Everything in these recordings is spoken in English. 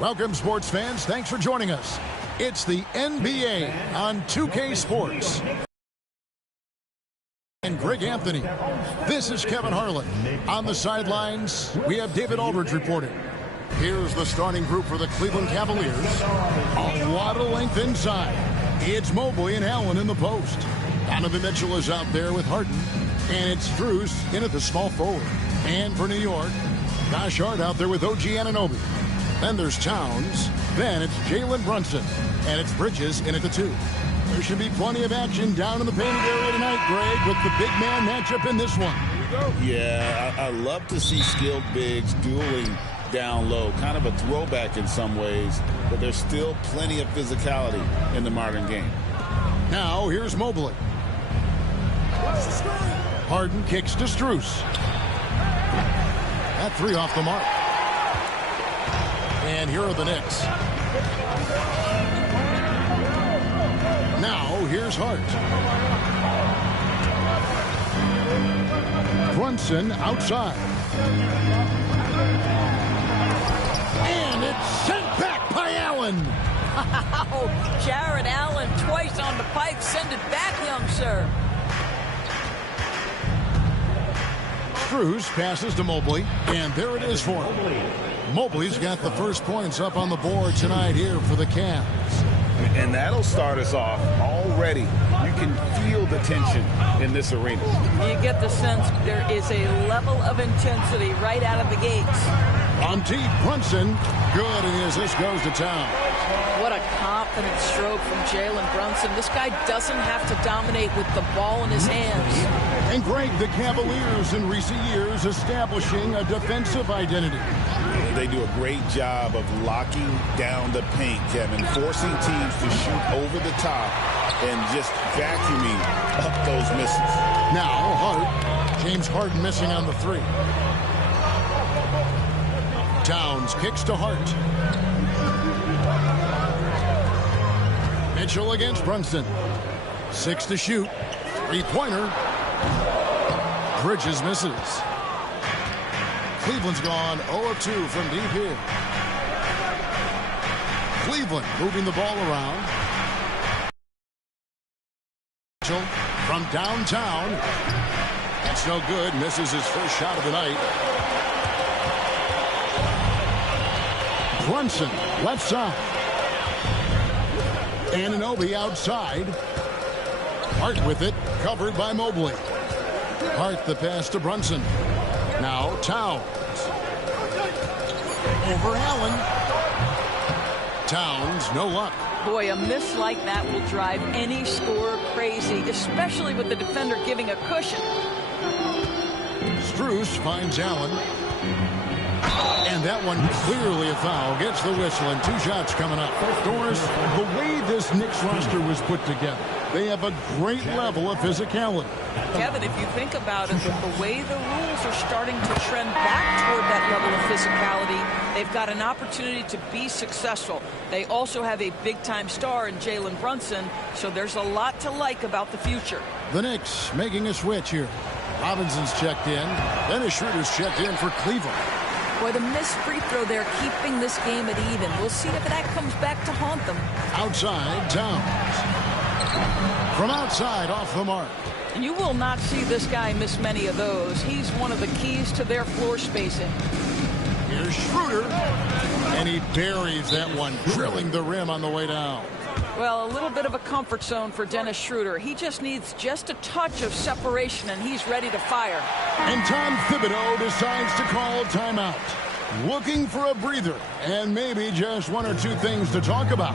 Welcome, sports fans. Thanks for joining us. It's the NBA on 2K Sports. And Greg Anthony. This is Kevin Harlan. On the sidelines, we have David Aldridge reporting. Here's the starting group for the Cleveland Cavaliers. A lot of length inside. It's Mobley and Allen in the post. Donovan Mitchell is out there with Harden. And it's Strus in at the small forward. And for New York, Josh Hart out there with OG Anunoby. Then there's Towns. Then it's Jalen Brunson. And it's Bridges in at the 2. There should be plenty of action down in the painted area tonight, Greg, with the big man matchup in this one. Yeah, I love to see skilled bigs dueling down low. Kind of a throwback in some ways, but there's still plenty of physicality in the modern game. Now, here's Mobley. Harden kicks to Strus. That 3 off the mark. And here are the Knicks. Now, here's Hart. Brunson outside. And it's sent back by Allen. Oh, Jared Allen twice on the pipe. Send it back, young sir. Strus passes to Mobley, and there it is for him. Mobley's got the first points up on the board tonight here for the Cavs. And that'll start us off already. You can feel the tension in this arena. You get the sense there is a level of intensity right out of the gates. On deep, Brunson. Good, and his assist goes to Town. What a confident stroke from Jalen Brunson. This guy doesn't have to dominate with the ball in his hands. And Greg, the Cavaliers in recent years establishing a defensive identity. They do a great job of locking down the paint, Kevin, forcing teams to shoot over the top and just vacuuming up those misses. Now, Hart. James Harden missing on the 3. Towns kicks to Hart. Mitchell against Brunson. 6 to shoot. 3-pointer. Bridges misses. Cleveland's gone 0 of 2 from deep here. Cleveland moving the ball around. Mitchell from downtown. That's no good. Misses his first shot of the night. Brunson, left side. Anunoby outside. Hart with it, covered by Mobley. Hart the pass to Brunson. Now Towns. Over Allen. Towns, no luck. Boy, a miss like that will drive any scorer crazy, especially with the defender giving a cushion. Strus finds Allen. And that one clearly a foul. Gets the whistle, and 2 shots coming up. Doris, the way this Knicks roster was put together, they have a great level of physicality. Kevin, if you think about it, with the way the rules are starting to trend back toward that level of physicality, they've got an opportunity to be successful. They also have a big-time star in Jalen Brunson, so there's a lot to like about the future. The Knicks making a switch here. Robinson's checked in. Dennis Schroeder's checked in for Cleveland. Boy, the missed free throw there keeping this game at even. We'll see if that comes back to haunt them. Outside, Towns. From outside, off the mark. And you will not see this guy miss many of those. He's one of the keys to their floor spacing. Here's Schroeder. And he buries that one, drilling the rim on the way down. Well, a little bit of a comfort zone for Dennis Schroeder. He just needs just a touch of separation, and he's ready to fire. And Tom Thibodeau decides to call timeout. Looking for a breather, and maybe just 1 or 2 things to talk about.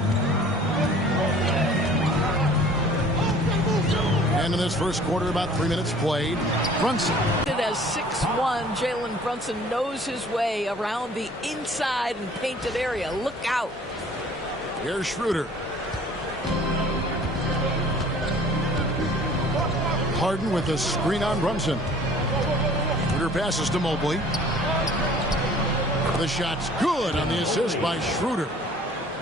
And in this first quarter, about 3 minutes played. Brunson. As 6'1", Jalen Brunson knows his way around the inside and painted area. Look out. Here's Schroeder. Harden with a screen on Brunson. Schroeder passes to Mobley. The shot's good on the assist by Schroeder.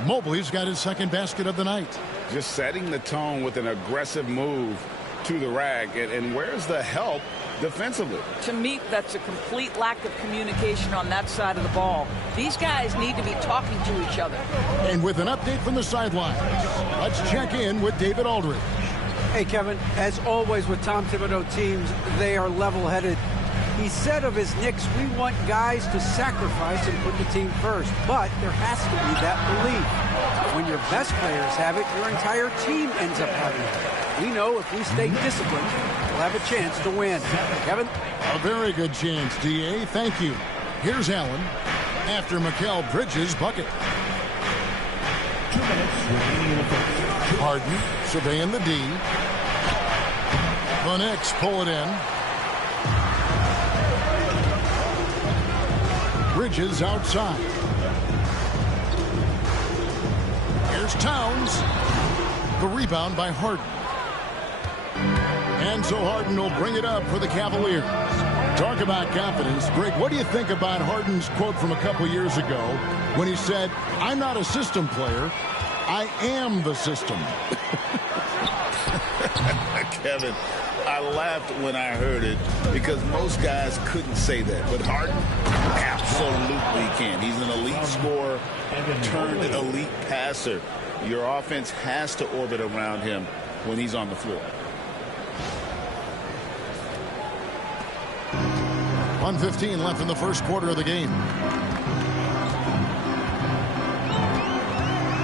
Mobley's got his second basket of the night. Just setting the tone with an aggressive move to the rack. And where's the help defensively. To me, that's a complete lack of communication on that side of the ball. These guys need to be talking to each other. And with an update from the sidelines, let's check in with David Aldridge. Hey, Kevin, as always with Tom Thibodeau teams, they are level-headed. He said of his Knicks, we want guys to sacrifice and put the team first, but there has to be that belief. When your best players have it, your entire team ends up having it. We know if we stay disciplined, we'll have a chance to win. Kevin? A very good chance, D.A. Thank you. Here's Allen after Mikal Bridges' bucket. Harden surveying the D. The Knicks pull it in. Bridges outside. Here's Towns. The rebound by Harden. And so Harden will bring it up for the Cavaliers. Talk about confidence. Greg, what do you think about Harden's quote from a couple years ago when he said, I'm not a system player, I am the system? Kevin, I laughed when I heard it because most guys couldn't say that. But Harden absolutely can. He's an elite scorer turned elite passer. Your offense has to orbit around him when he's on the floor. 1:15 left in the first quarter of the game.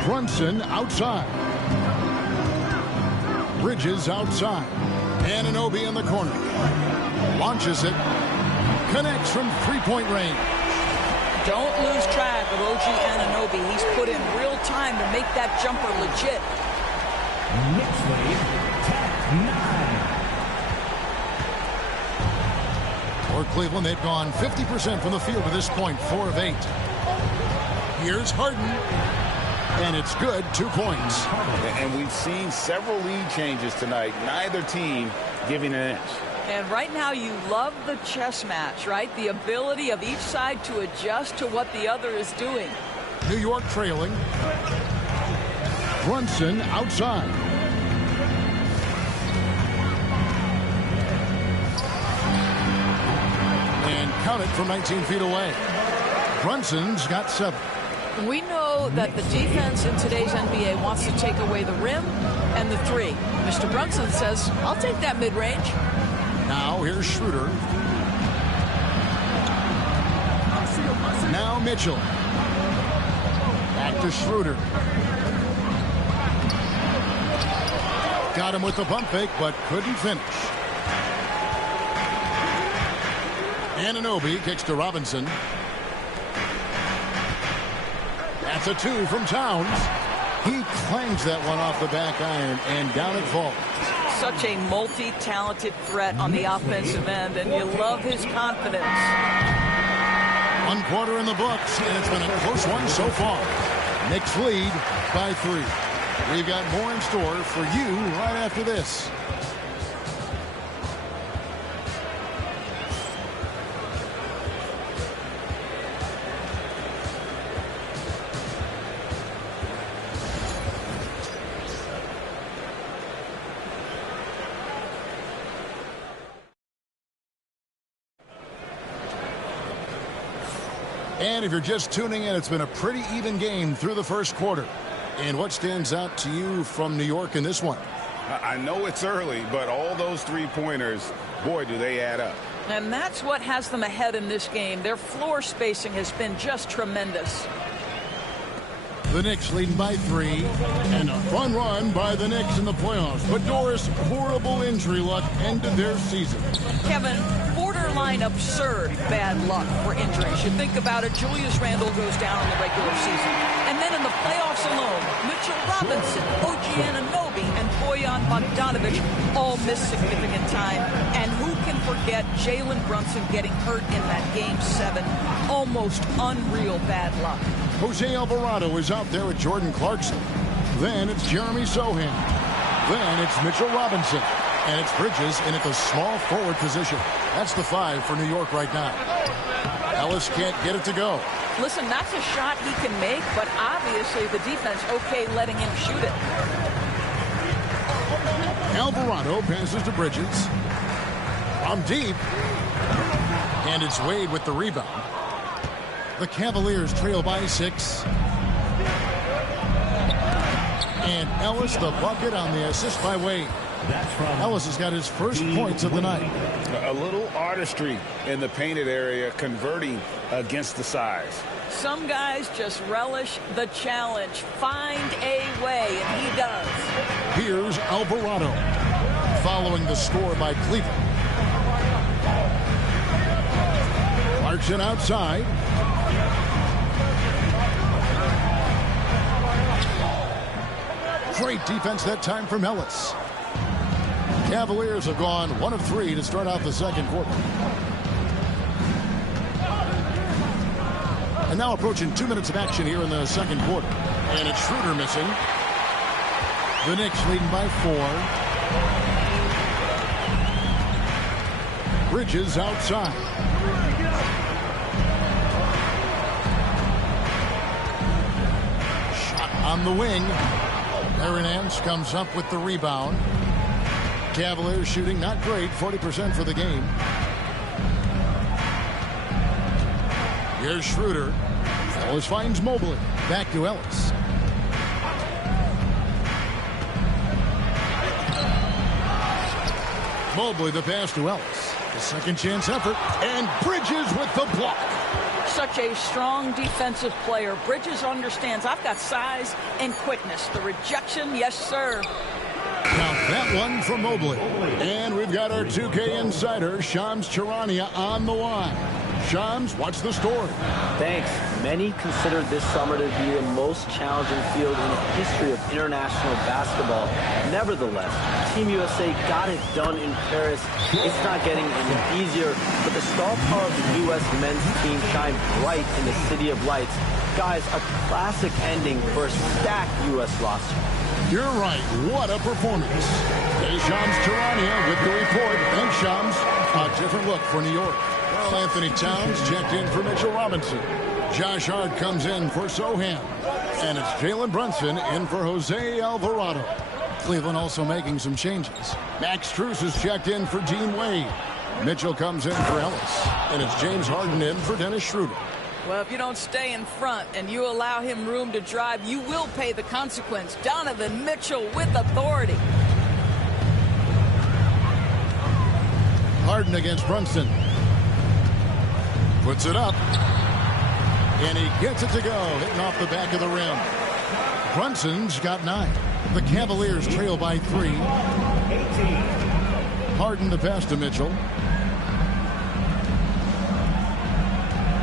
Brunson outside. Bridges outside. Anunoby in the corner. Launches it. Connects from three-point range. Don't lose track of OG Anunoby. He's put in real time to make that jumper legit. Knicks lead 10-9. For Cleveland, they've gone 50% from the field to this point, 4 of 8. Here's Harden. And it's good, 2 points. And we've seen several lead changes tonight. Neither team giving an inch. And right now you love the chess match, right? The ability of each side to adjust to what the other is doing. New York trailing. Brunson outside. And count it from 19 feet away. Brunson's got 7. We know that the defense in today's NBA wants to take away the rim and the 3. Mr. Brunson says, I'll take that mid-range. Now here's Schroeder. Now Mitchell. Back to Schroeder. Got him with the pump fake, but couldn't finish. Anunoby kicks to Robinson. That's a 2 from Towns. He clangs that one off the back iron, and down it falls. Such a multi-talented threat on the offensive end, and you love his confidence. 1 quarter in the books, and it's been a close one so far. Knicks lead by 3. We've got more in store for you right after this. And if you're just tuning in, it's been a pretty even game through the first quarter. And what stands out to you from New York in this one? I know it's early, but all those three-pointers, boy, do they add up. And that's what has them ahead in this game. Their floor spacing has been just tremendous. The Knicks leading by 3, and a fun run by the Knicks in the playoffs. But Doris, horrible injury luck ended their season. Kevin, borderline absurd bad luck for injuries. You think about it, Julius Randle goes down in the regular season. And then in the playoffs alone, Mitchell Robinson, OG Anunoby, and Bojan Bogdanovic all missed significant time. And who can forget Jalen Brunson getting hurt in that Game 7? Almost unreal bad luck. Jose Alvarado is out there with Jordan Clarkson. Then it's Jeremy Sohan. Then it's Mitchell Robinson. And it's Bridges in at the small forward position. That's the 5 for New York right now. Ellis can't get it to go. Listen, that's a shot he can make, but obviously the defense okay letting him shoot it. Alvarado passes to Bridges. From deep. And it's Wade with the rebound. The Cavaliers trail by 6. And Ellis the bucket on the assist by Wade. Ellis has got his first points of the night. A little artistry in the painted area, converting against the size. Some guys just relish the challenge. Find a way, and he does. Here's Alvarado following the score by Cleveland. Clarkson outside. Great defense that time from Ellis. Cavaliers have gone 1 of 3 to start out the second quarter. And now approaching 2 minutes of action here in the second quarter. And it's Schroeder missing. The Knicks leading by 4. Bridges outside. Shot on the wing. Aaron Nance comes up with the rebound. Cavaliers shooting not great, 40% for the game. Here's Schroeder. Ellis finds Mobley. Back to Ellis. Mobley the pass to Ellis. The second chance effort. And Bridges with the block. Such a strong defensive player. Bridges understands I've got size and quickness. The rejection, yes, sir. Count that one for Mobley. And we've got our 2K insider, Shams Charania, on the line. Shams, what's the story? Thanks. Many consider this summer to be the most challenging field in the history of international basketball. Nevertheless, Team USA got it done in Paris. It's not getting any easier, but the star power of the U.S. men's team shined bright in the City of Lights. Guys, a classic ending for a stacked U.S. roster. You're right. What a performance. Here's Shams Charania with the report. Thanks, Shams. A different look for New York. Carl Anthony Towns checked in for Mitchell Robinson. Josh Hart comes in for Sohan. And it's Jalen Brunson in for Jose Alvarado. Cleveland also making some changes. Max Strus is checked in for Dean Wade. Mitchell comes in for Ellis. And it's James Harden in for Dennis Schroeder. Well, if you don't stay in front and you allow him room to drive, you will pay the consequence. Donovan Mitchell with authority. Harden against Brunson. Puts it up. And he gets it to go, hitting off the back of the rim. Brunson's got 9. The Cavaliers trail by 3. Harden the pass to Mitchell.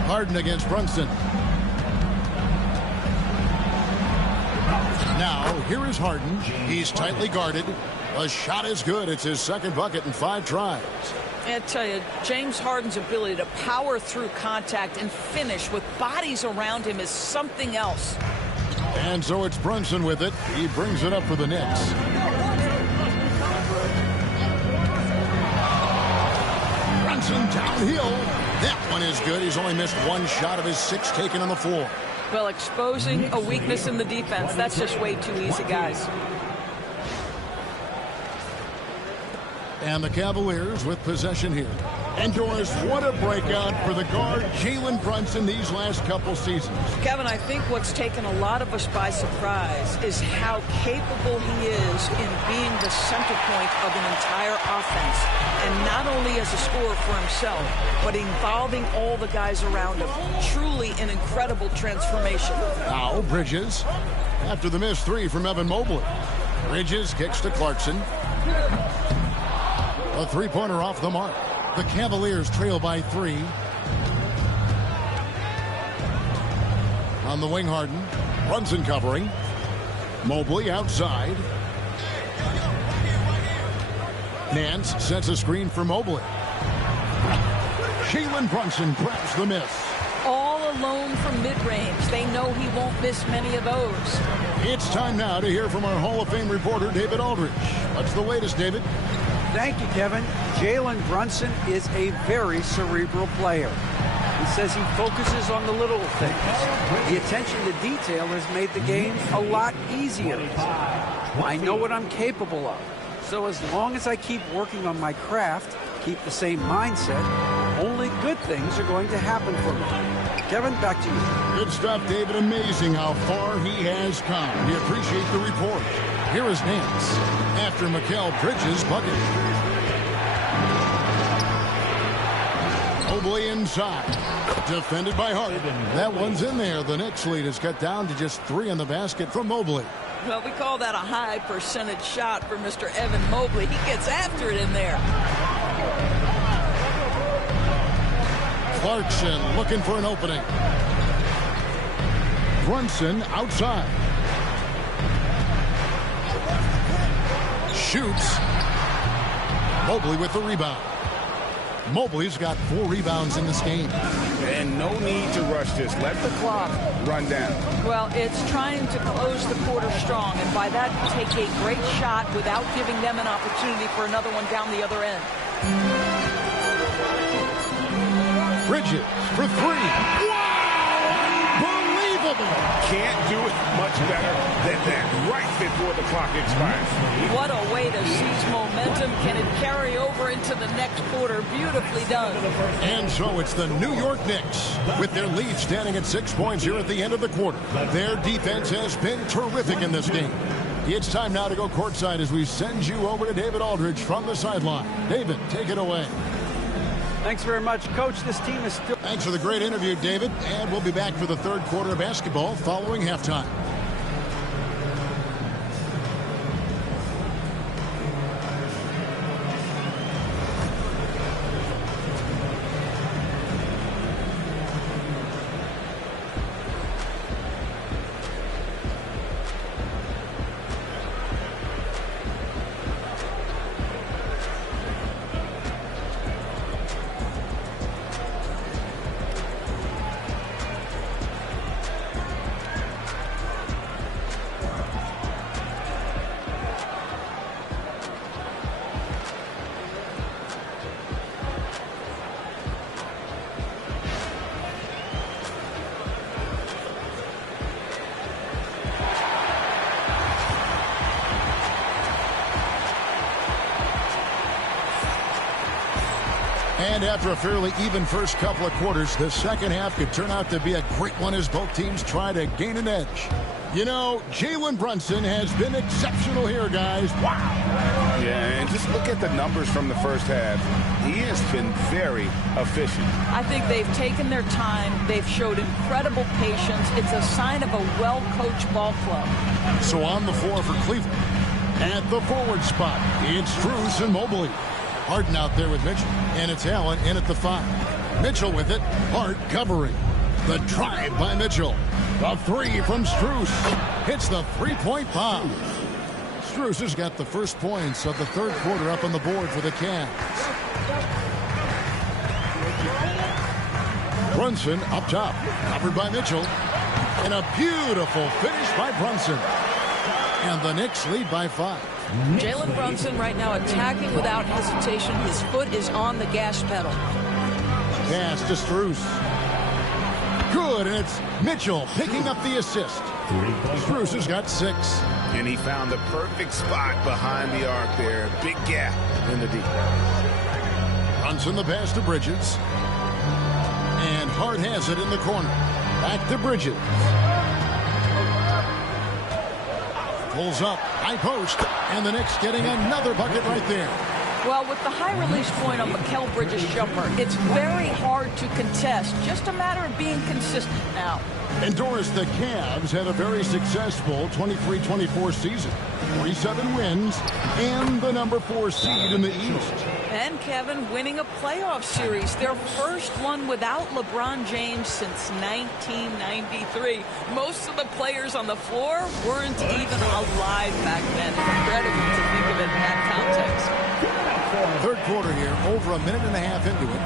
Harden against Brunson. Now, here is Harden. He's tightly guarded. A shot is good. It's his second bucket in 5 tries. I tell you, James Harden's ability to power through contact and finish with bodies around him is something else. And so it's Brunson with it. He brings it up for the Knicks. Brunson downhill. That one is good. He's only missed 1 shot of his 6 taken on the floor. Well, exposing a weakness in the defense, that's just way too easy, guys. And the Cavaliers with possession here. And Doris, what a breakout for the guard Jalen Brunson these last couple seasons. Kevin, I think what's taken a lot of us by surprise is how capable he is in being the center point of an entire offense. And not only as a scorer for himself, but involving all the guys around him. Truly an incredible transformation. Now Bridges after the missed 3 from Evan Mobley. Bridges kicks to Clarkson. A 3-pointer off the mark. The Cavaliers trail by 3. On the wing, Harden. Brunson covering. Mobley outside. Nance sets a screen for Mobley. Jalen Brunson grabs the miss. All alone from mid-range. They know he won't miss many of those. It's time now to hear from our Hall of Fame reporter, David Aldridge. What's the latest, David? Thank you, Kevin. Jalen Brunson is a very cerebral player. He says he focuses on the little things. The attention to detail has made the game a lot easier. I know what I'm capable of. So as long as I keep working on my craft, keep the same mindset, only good things are going to happen for them. Kevin, back to you. Good stuff, David. Amazing how far he has come. We appreciate the report. Here is Nance after Mikal Bridges' bucket. Mobley inside. Defended by Hart. That one's in there. The Knicks lead is cut down to just 3 in the basket from Mobley. Well, we call that a high percentage shot for Mr. Evan Mobley. He gets after it in there. Clarkson looking for an opening. Brunson outside. Shoots. Mobley with the rebound. Mobley's got 4 rebounds in this game. And no need to rush this. Let the clock run down. Well, it's trying to close the quarter strong, and by that, take a great shot without giving them an opportunity for another one down the other end. Bridges for 3. Wow! Unbelievable! Can't do it much better than that right before the clock expires. What a way to seize momentum. Can it carry over into the next quarter? Beautifully done. And so it's the New York Knicks with their lead standing at 6 points here at the end of the quarter. Their defense has been terrific in this game. It's time now to go courtside as we send you over to David Aldridge from the sideline. David, take it away. Thanks very much, Coach. This team is still... Thanks for the great interview, David. And we'll be back for the third quarter of basketball following halftime. And after a fairly even first couple of quarters, the second half could turn out to be a great one as both teams try to gain an edge. You know, Jalen Brunson has been exceptional here, guys. Wow. Yeah, and just look at the numbers from the first half. He has been very efficient. I think they've taken their time. They've showed incredible patience. It's a sign of a well-coached ball club. So on the floor for Cleveland. At the forward spot, it's Strus and Mobley. Harden out there with Mitchell, and it's Allen in at the 5. Mitchell with it, Hart covering. The drive by Mitchell. The 3 from Strus. Hits the three-point bomb. Strus has got the first points of the third quarter up on the board for the Cavs. Brunson up top, covered by Mitchell. And a beautiful finish by Brunson. And the Knicks lead by 5. Jalen Brunson right now attacking without hesitation. His foot is on the gas pedal. Pass to Strus. Good, and it's Mitchell picking up the assist. Strus has got 6. And he found the perfect spot behind the arc there. Big gap in the defense. Brunson the pass to Bridges. And Hart has it in the corner. Back to Bridges. Pulls up, high post, and the Knicks getting another bucket right there. Well, with the high release point on Mikal Bridges' jumper, it's very hard to contest. Just a matter of being consistent now. And Doris, the Cavs had a very successful 23-24 season. 47 wins and the number 4 seed in the East. And Kevin winning a playoff series, their first one without LeBron James since 1993. Most of the players on the floor weren't even alive back then. Incredible to think of it in that context. Third quarter here, over a minute and a half into it.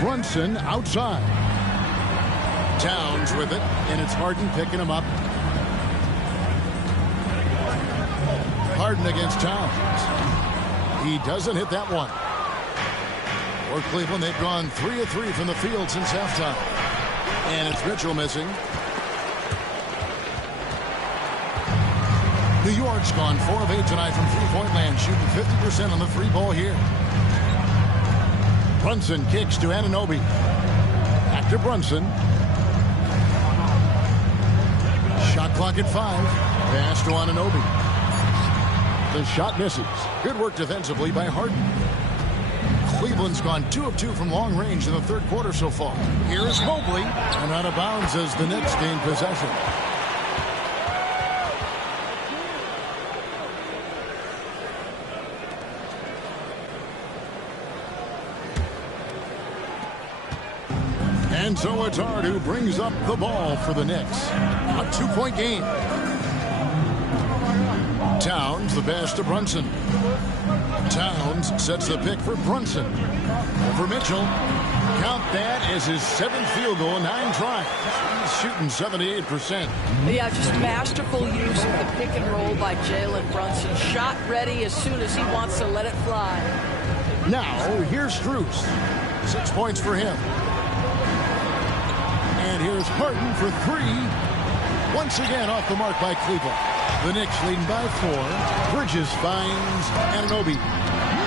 Brunson outside. Towns with it, and it's Harden picking him up. Harden against Towns. He doesn't hit that one. For Cleveland, they've gone 3 of 3 from the field since halftime. And it's Mitchell missing. New York's gone 4 of 8 tonight from three-point land, shooting 50% on the three ball here. Brunson kicks to Anunoby. Back to Brunson. Shot clock at 5. Pass to Anunoby. The shot misses. Good work defensively by Harden. Cleveland's gone 2 of 2 from long range in the third quarter so far. Here's Mobley, and out of bounds as the Knicks gain possession. And so it's Hart who brings up the ball for the Knicks. A 2-point game. Towns the pass to Brunson. Towns sets the pick for Brunson. Over Mitchell. Count that as his 7th field goal in 9 tries. He's shooting 78%. Yeah, just masterful use of the pick and roll by Jalen Brunson. Shot ready as soon as he wants to let it fly. Now, here's Strus. 6 points for him. And here's Harden for 3. Once again off the mark by Cleveland. The Knicks leading by 4. Bridges finds Anunoby.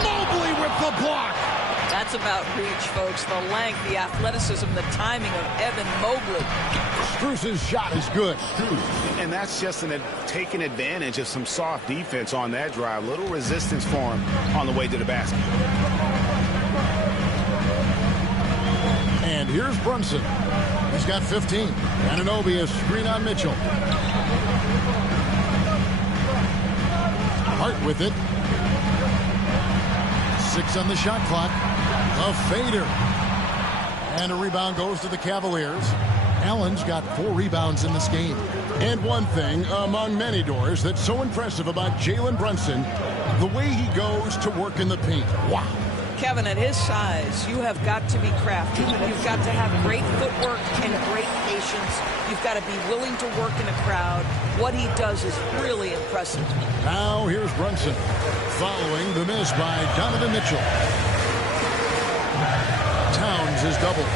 Mobley with the block. That's about reach, folks. The length, the athleticism, the timing of Evan Mobley. Strus's shot is good. And that's just taking advantage of some soft defense on that drive. Little resistance for him on the way to the basket. And here's Brunson. He's got 15. Anunoby a screen on Mitchell. Hart with it. 6 on the shot clock. A fader. And a rebound goes to the Cavaliers. Allen's got 4 rebounds in this game. And one thing among many doors that's so impressive about Jalen Brunson, the way he goes to work in the paint. Wow. Kevin, at his size, you have got to be crafty. You've got to have great footwork and great patience. You've got to be willing to work in a crowd. What he does is really impressive. Now here's Brunson following the miss by Donovan Mitchell. Towns is doubled.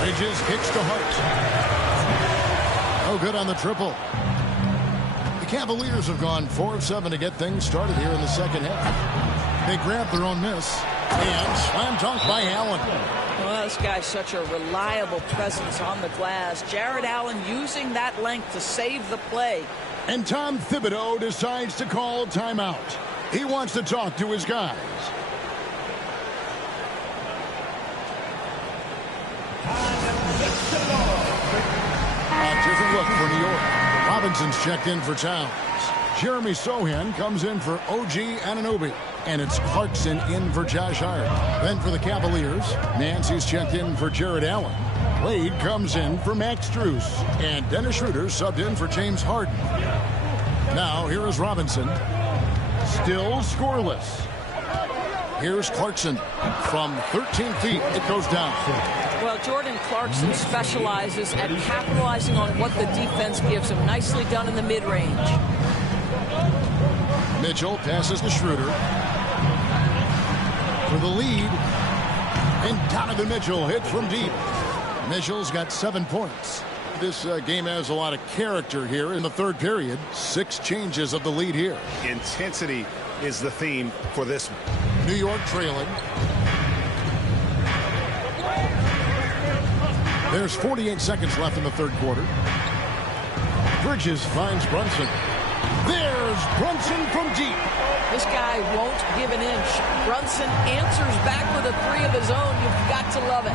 Bridges kicks to Hart. Oh, good on the triple. The Cavaliers have gone 4 of 7 to get things started here in the second half. They grab their own miss and slam dunk by Allen. Well, this guy's such a reliable presence on the glass. Jared Allen using that length to save the play. And Tom Thibodeau decides to call timeout. He wants to talk to his guys. A different look for New York. Robinson's checked in for Towns. Jeremy Sohan comes in for OG Anunoby. And it's Clarkson in for Josh Hart. Then for the Cavaliers, Nancy's checked in for Jared Allen. Wade comes in for Max Strus. And Dennis Schroeder subbed in for James Harden. Now here is Robinson. Still scoreless. Here's Clarkson. From 13 feet, it goes down. Well, Jordan Clarkson specializes at capitalizing on what the defense gives him. Nicely done in the mid-range. Mitchell passes to Schroeder for the lead. And Donovan Mitchell hits from deep. Mitchell's got 7 points. This game has a lot of character here in the third period. 6 changes of the lead here. Intensity is the theme for this one. New York trailing. There's 48 seconds left in the third quarter. Bridges finds Brunson. There's Brunson from deep. This guy won't give an inch. Brunson answers back with a 3 of his own. You've got to love it.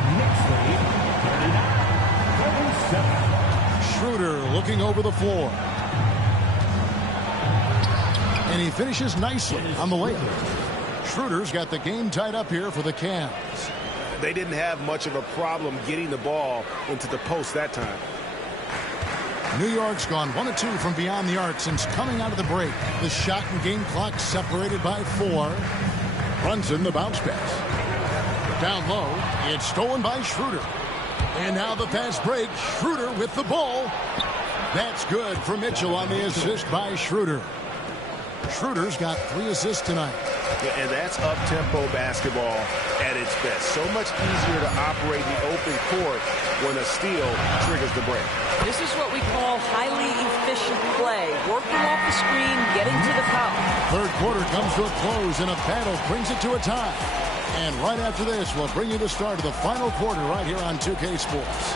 Schroeder looking over the floor. And he finishes nicely on the layup. Schroeder's got the game tied up here for the Cavs. They didn't have much of a problem getting the ball into the post that time. New York's gone 1 of 2 from beyond the arc since coming out of the break. The shot and game clock separated by 4. Brunson the bounce pass. Down low, it's stolen by Schroeder. And now the fast break. Schroeder with the ball. That's good for Mitchell on the assist by Schroeder. Schroeder's got 3 assists tonight. And that's up-tempo basketball at its best. So much easier to operate the open court when a steal triggers the break. This is what we call highly efficient play. Working off the screen, getting to the cup. Third quarter comes to a close, and a battle brings it to a tie. And right after this, we'll bring you the start of the final quarter right here on 2K Sports.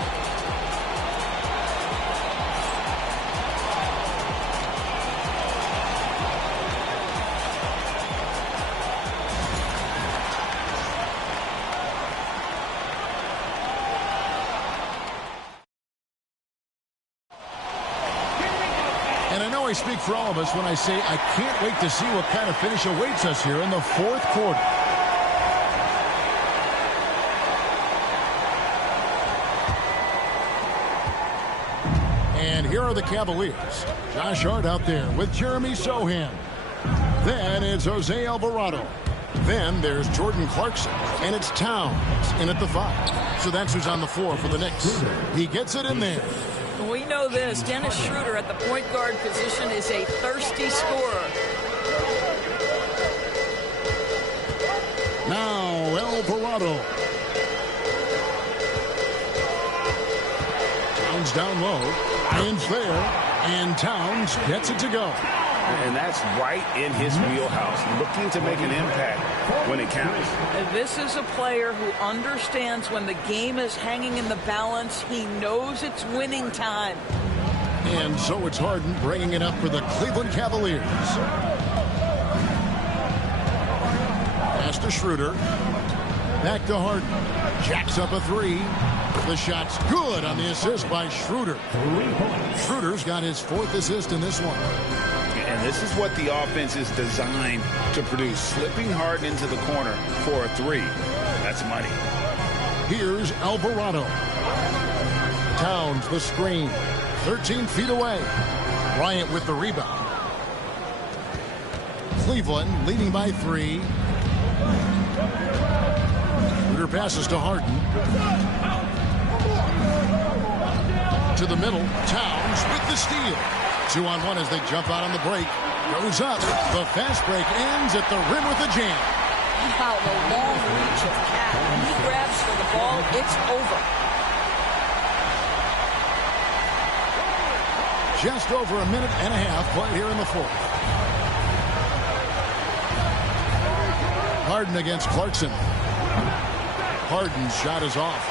And I know I speak for all of us when I say I can't wait to see what kind of finish awaits us here in the fourth quarter. And here are the Cavaliers. Josh Hart out there with Jeremy Sohan. Then it's Jose Alvarado. Then there's Jordan Clarkson. And it's Towns in at the 5. So that's who's on the floor for the Knicks. He gets it in there. We know this. Dennis Schroeder at the point guard position is a thirsty scorer. Now Alvarado. Towns down low. Irons there. And Towns gets it to go. And that's right in his wheelhouse, looking to make an impact when it counts. This is a player who understands when the game is hanging in the balance. He knows it's winning time. And so it's Harden bringing it up for the Cleveland Cavaliers. Pass to Schroeder. Back to Harden. Jacks up a 3. The shot's good on the assist by Schroeder. Schroeder's got his 4th assist in this one. And this is what the offense is designed to produce. Slipping Harden into the corner for a 3. That's money. Here's Alvarado. Towns the screen. 13 feet away. Bryant with the rebound. Cleveland leading by 3. Schroeder passes to Harden. To the middle. Towns with the steal. 2-on-1 as they jump out on the break. Goes up. The fast break ends at the rim with a jam. Wow, the long reach of Cat. When he grabs for the ball, it's over. Just over a minute and a half played here in the 4th. Harden against Clarkson. Harden's shot is off.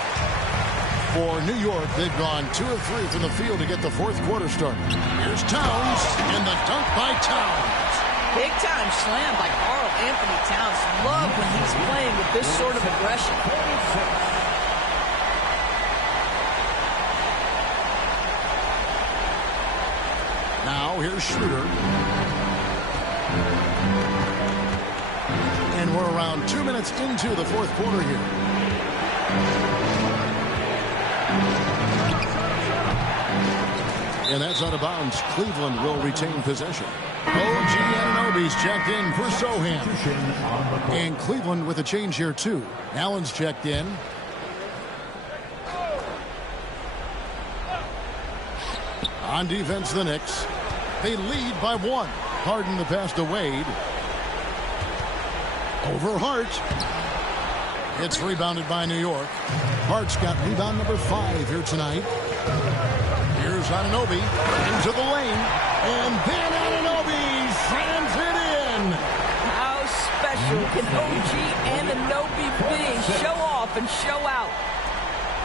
For New York, they've gone 2 of 3 from the field to get the 4th quarter started. Here's Towns, and the dunk by Towns. Big time slam by Karl Anthony Towns. Love when he's playing with this sort of aggression. Now here's Schroeder. And we're around 2 minutes into the 4th quarter here. And that's out of bounds. Cleveland will retain possession. OG Anunoby's checked in for Sohan. And Cleveland with a change here too. Allen's checked in. On defense, the Knicks. They lead by 1. Harden the pass to Wade. Over Hart. It's rebounded by New York. Hart's got rebound number 5 here tonight. Here's Anunoby into the lane. And then Anunoby slams it in. How special can OG Anunoby be? Show off and show out.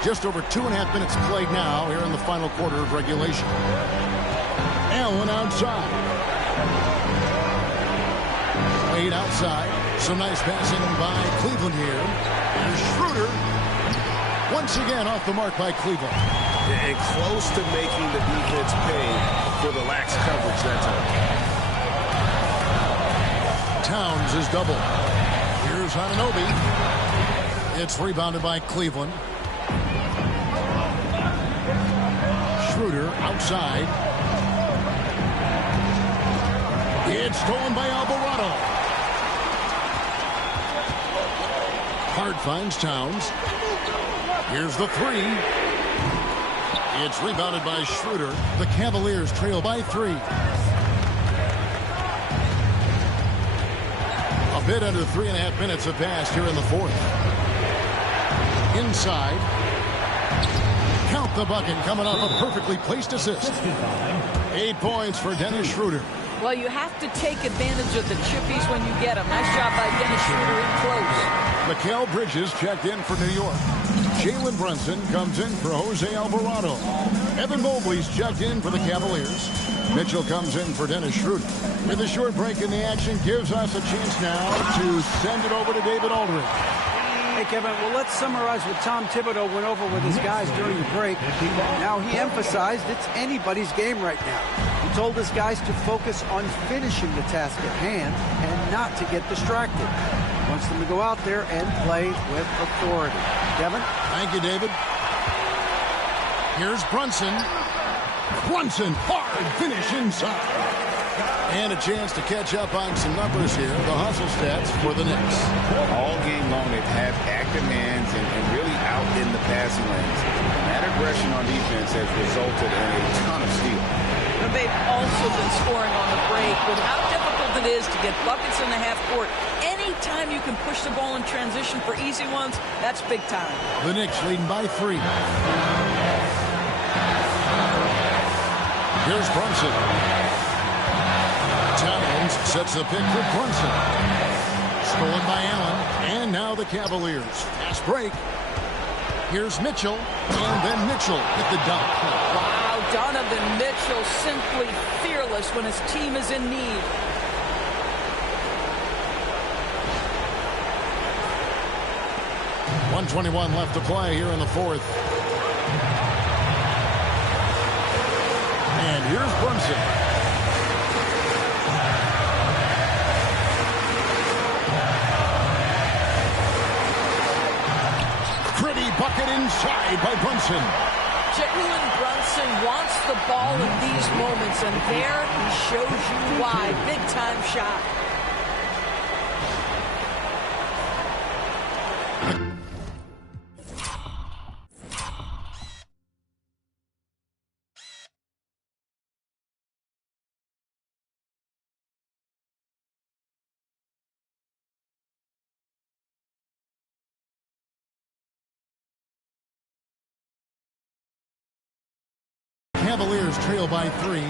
Just over 2.5 minutes played now here in the final quarter of regulation. Allen outside. Wade outside. Some nice passing by Cleveland here. Here's Schroeder. Once again off the mark by Cleveland. And close to making the defense pay for the lax coverage that time. Towns is double. Here's Anunoby. It's rebounded by Cleveland. Schroeder outside. It's stolen by Alvarado. Hart finds Towns. Here's the 3. It's rebounded by Schroeder. The Cavaliers trail by 3. A bit under 3.5 minutes have passed here in the fourth. Inside. Count the bucket coming off a perfectly placed assist. 8 points for Dennis Schroeder. Well, you have to take advantage of the chippies when you get them. Nice job by Dennis Schroeder in close. Mikal Bridges checked in for New York. Jalen Brunson comes in for Jose Alvarado. Evan Mobley's checked in for the Cavaliers. Mitchell comes in for Dennis Schroeder. With a short break in the action, gives us a chance now to send it over to David Aldridge. Hey, Kevin, well, let's summarize what Tom Thibodeau went over with his guys during the break. Now, he emphasized it's anybody's game right now. He told his guys to focus on finishing the task at hand and not to get distracted. He wants them to go out there and play with authority. Kevin? Thank you, David. Here's Brunson. Brunson, hard finish inside. And a chance to catch up on some numbers here. The hustle stats for the Knicks. All game long, they've had active hands and really out in the passing lanes. And that aggression on defense has resulted in a ton of steals. But they've also been scoring on the break with how difficult it is to get buckets in the half court. Anytime you can push the ball in transition for easy ones, that's big time. The Knicks leading by 3. Here's Brunson. Towns sets the pick for Brunson. Stolen by Allen. And now the Cavaliers. Fast break. Here's Mitchell. And then Mitchell with the dunk. Wow, Donovan Mitchell simply fearless when his team is in need. .121 left to play here in the fourth. And here's Brunson. Pretty bucket inside by Brunson. Jalen Brunson wants the ball in these moments, and there he shows you why. Big-time shot. Cavaliers trail by 3.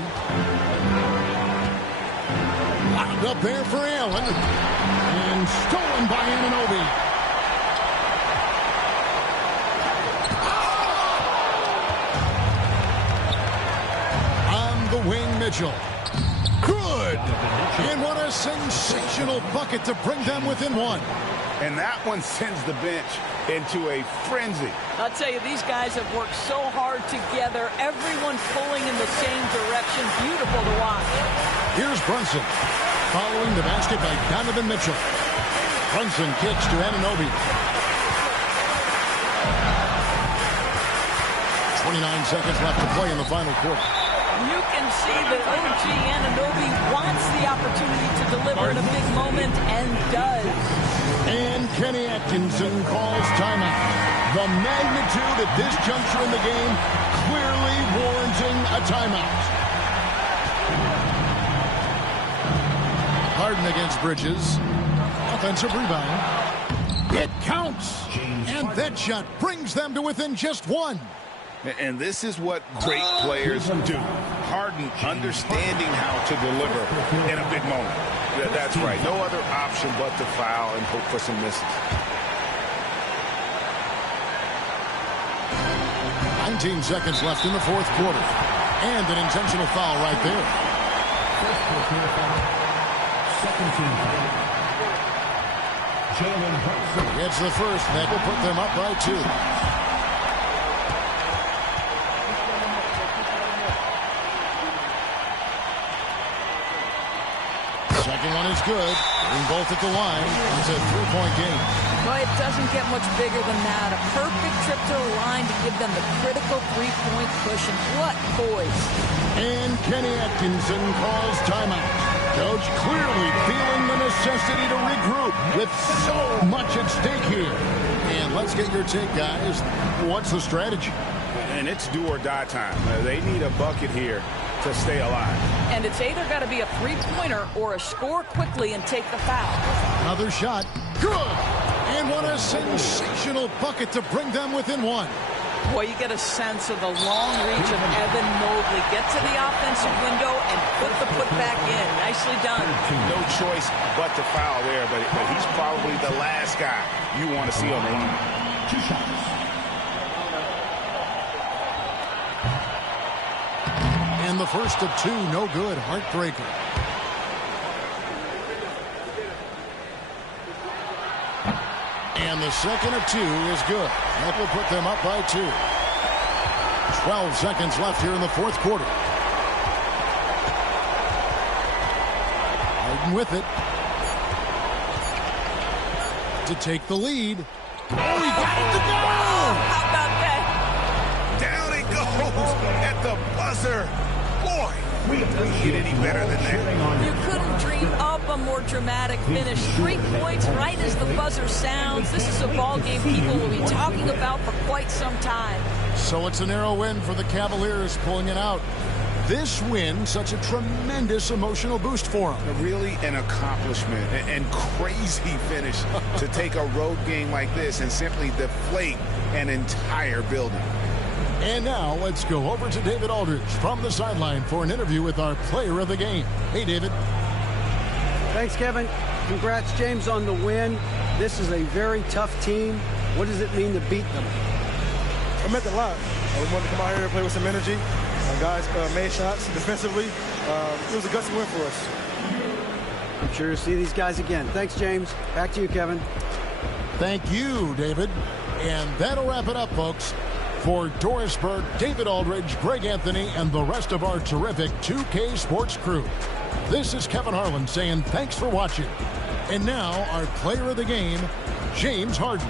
Locked up there for Allen. And stolen by Anunoby. On the wing, Mitchell. Good! And what a sensational bucket to bring them within 1. And that one sends the bench into a frenzy. I'll tell you, these guys have worked so hard together. Everyone pulling in the same direction. Beautiful to watch. Here's Brunson. Following the basket by Donovan Mitchell. Brunson kicks to Anunoby. 29 seconds left to play in the final quarter. You can see that OG Anunoby wants the opportunity to deliver in a big moment and does. And Kenny Atkinson calls timeout. The magnitude at this juncture in the game clearly warranting a timeout. Harden against Bridges. Offensive rebound. It counts. And that shot brings them to within just 1. And this is what great players do. Harden understanding how to deliver in a big moment. That's right. No other option but to foul and hope for some misses. 19 seconds left in the fourth quarter. And an intentional foul right there. Second team foul. Jalen Brunson. Gets the first. That will put them up by 2. Second one is good. Getting both at the line. It's a 3-point game. Well, it doesn't get much bigger than that. A perfect trip to the line to give them the critical 3-point cushion. What poise. And Kenny Atkinson calls timeout. Coach clearly feeling the necessity to regroup with so much at stake here. And let's get your take, guys. What's the strategy? And it's do or die time. They need a bucket here to stay alive. And it's either got to be a three-pointer or a score quickly and take the foul. Another shot. Good. And what a sensational bucket to bring them within one. Boy, you get a sense of the long reach of Evan Mobley. Get to the offensive window and put the putback in. Nicely done. No choice but to foul there, but he's probably the last guy you want to see on the line. 2 shots. And the first of 2, no good. Heartbreaker. And the second of 2 is good. That will put them up by 2. 12 seconds left here in the fourth quarter. Harden with it. To take the lead. Oh, he got it to go! How about that? Down it goes at the buzzer. Boy, we couldn't get any better than that. You couldn't dream up a more dramatic finish. 3 points right as the buzzer sounds. This is a ball game people will be talking about for quite some time. So it's a narrow win for the Cavaliers, pulling it out. This win, such a tremendous emotional boost for them. Really an accomplishment and crazy finish to take a road game like this and simply deflate an entire building. And now let's go over to David Aldridge from the sideline for an interview with our player of the game. Hey, David. Thanks, Kevin. Congrats, James, on the win. This is a very tough team. What does it mean to beat them? It meant a lot. We wanted to come out here and play with some energy. Guys made shots defensively. It was a gutsy win for us. I'm sure you'll see these guys again. Thanks, James. Back to you, Kevin. Thank you, David. And that'll wrap it up, folks. For Doris Burke, David Aldridge, Greg Anthony, and the rest of our terrific 2K Sports crew, this is Kevin Harlan saying thanks for watching. And now, our player of the game, James Harden.